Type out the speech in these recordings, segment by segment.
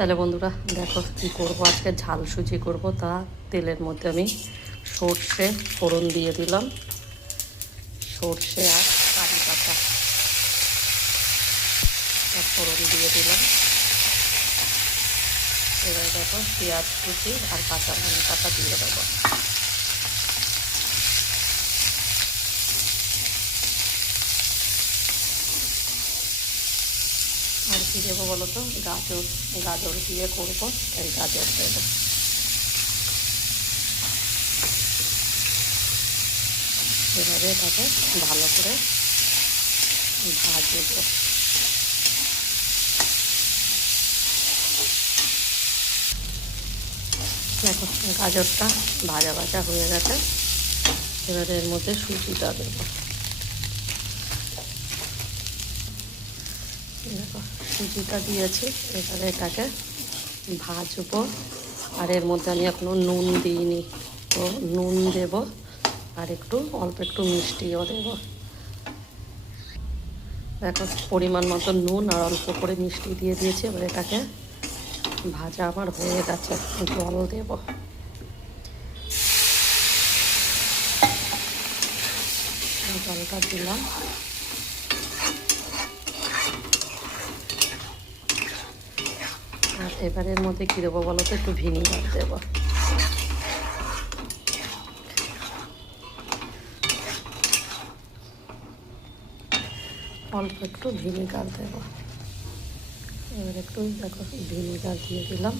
তাহলে বন্ধুরা দেখো কী করবো, আজকে ঝাল সুজি করব। তা তেলের মধ্যে আমি সর্ষে ফোড়ন দিয়ে দিলাম, সর্ষে আর কারি পাতা ফোড়ন দিয়ে দিলাম। এবার দেখো পেঁয়াজ কুচি আর কাঁচা লঙ্কাটা দিয়ে দেবো। আর কী দেবো বলো তো, গাজর দিয়ে করবো, এই গাজর দেবো। এভাবে এটাকে ভালো করে ভাজবো। দেখো গাজরটা ভাজা ভাজা হয়ে গেছে। এবার এর মধ্যে সুজিটা দেবো। দেখো সুজিটা দিয়েছি, এবারে এটাকে ভাজবো। আর এর মধ্যে আমি এখনও নুন দিইনি, তো নুন দেব আর অল্প একটু মিষ্টিও দেব। দেখো পরিমাণ মতো নুন আর অল্প করে মিষ্টি দিয়ে দিয়েছি। এবার এটাকে ভাজা আমার হয়ে গেছে, জল দেব। জলটা দিলাম। আর এবারের মধ্যে কী দেবো বলো তো, একটু ভিনিগার দেবো। অল্প একটু ভিনিগার দেব। এবার একটু দেখো ভিনিগার দিয়ে দিলাম।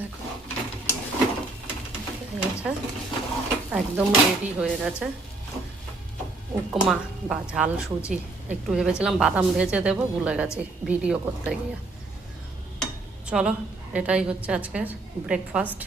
দেখো হয়ে গেছে, একদম রেডি হয়ে গেছে উপমা বা ঝাল সুজি। একটু ভেবেছিলাম বাদাম ভেজে দেবো, ভুলে গেছি ভিডিও করতে গিয়ে। চলো, এটাই হচ্ছে আজকের ব্রেকফাস্ট।